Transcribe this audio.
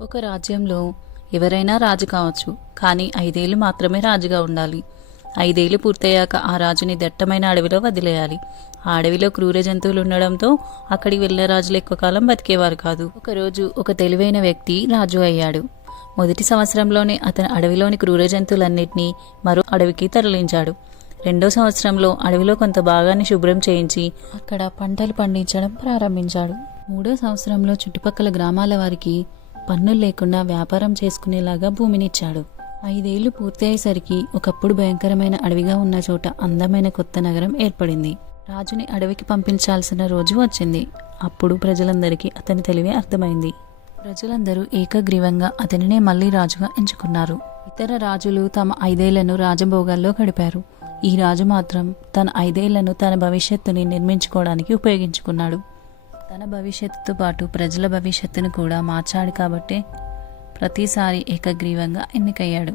ఒక రాజ్యంలో ఎవరైనా రాజు కావచ్చు, కానీ 5 ఏళ్ళు మాత్రమే రాజుగా ఉండాలి. 5 ఏళ్ళు పూర్తయ్యాక ఆ రాజుని దట్టమైన అడవిలో వదిలేయాలి. ఆ అడవిలో క్రూర జంతువులు ఉండడంతో అక్కడికి వెళ్ళిన రాజులు ఎక్కువ కాలం బతికేవారు కాదు. ఒకరోజు ఒక తెలివైన వ్యక్తి రాజు అయ్యాడు. మొదటి సంవత్సరంలోనే అతను అడవిలోని క్రూర జంతువులన్నింటినీ మరో అడవికి తరలించాడు. 2వ సంవత్సరంలో అడవిలో కొంత భాగాన్ని శుభ్రం చేయించి అక్కడ పంటలు పండించడం ప్రారంభించాడు. 3వ సంవత్సరంలో చుట్టుపక్కల గ్రామాల వారికి పన్నులు లేకుండా వ్యాపారం చేసుకునేలాగా భూమినిచ్చాడు. 5 ఏళ్లు పూర్తయ్యేసరికి ఒకప్పుడు భయంకరమైన అడవిగా ఉన్న చోట అందమైన కొత్త నగరం ఏర్పడింది. రాజుని అడవికి పంపించాల్సిన రోజు వచ్చింది. అప్పుడు ప్రజలందరికీ అతని తెలివి అర్థమైంది. ప్రజలందరూ ఏకగ్రీవంగా అతనినే మళ్లీ రాజుగా ఎంచుకున్నారు. ఇతర రాజులు తమ 5 ఏళ్లను రాజభోగాల్లో గడిపారు. ఈ రాజు మాత్రం తన 5 ఏళ్లను తన భవిష్యత్తుని నిర్మించుకోవడానికి ఉపయోగించుకున్నాడు. తన భవిష్యత్తుతో పాటు ప్రజల భవిష్యత్తును కూడా మార్చాడు కాబట్టే ప్రతిసారి ఏకగ్రీవంగా ఎన్నికయ్యాడు.